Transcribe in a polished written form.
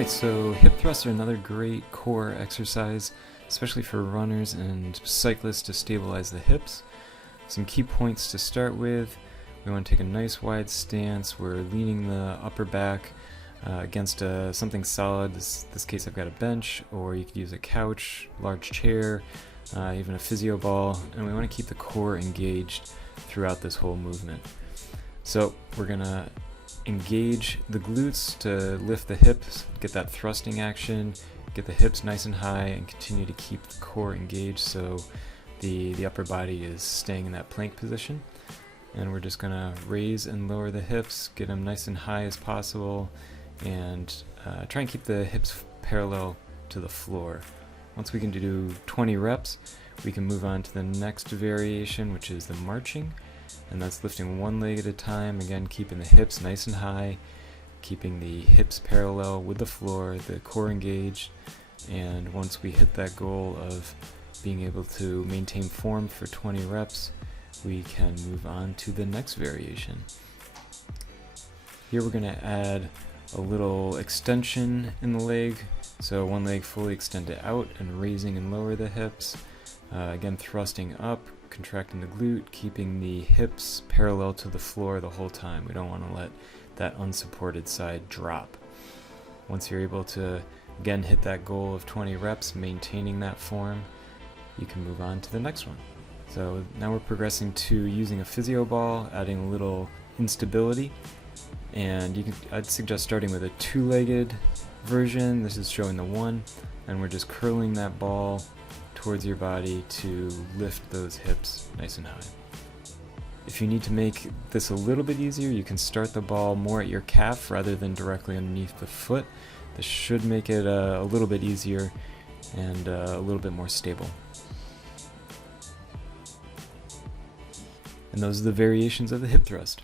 Alright, so hip thrusts are another great core exercise, especially for runners and cyclists to stabilize the hips. Some key points to start with. We want to take a nice wide stance. We're leaning the upper back against something solid. This case I've got a bench, or you could use a couch, large chair, even a Physio Ball, and we want to keep the core engaged throughout this whole movement. So we're going to engage the glutes to lift the hips, get that thrusting action, get the hips nice and high, and continue to keep the core engaged so the upper body is staying in that plank position. And we're just going to raise and lower the hips, get them nice and high as possible, and try and keep the hips parallel to the floor. Once we can do 20 reps, we can move on to the next variation, which is the marching. And that's lifting one leg at a time, again keeping the hips nice and high, keeping the hips parallel with the floor, the core engaged, and once we hit that goal of being able to maintain form for 20 reps, we can move on to the next variation. Here we're going to add a little extension in the leg, so one leg fully extended out and raising and lower the hips, again thrusting up, contracting the glute, keeping the hips parallel to the floor the whole time. We don't want to let that unsupported side drop. Once you're able to again hit that goal of 20 reps, maintaining that form, you can move on to the next one. So now we're progressing to using a Physio Ball, adding a little instability, and I'd suggest starting with a two-legged version. This is showing the one, and we're just curling that ball towards your body to lift those hips nice and high. If you need to make this a little bit easier, you can start the ball more at your calf rather than directly underneath the foot. This should make it a little bit easier and a little bit more stable. And those are the variations of the hip thrust.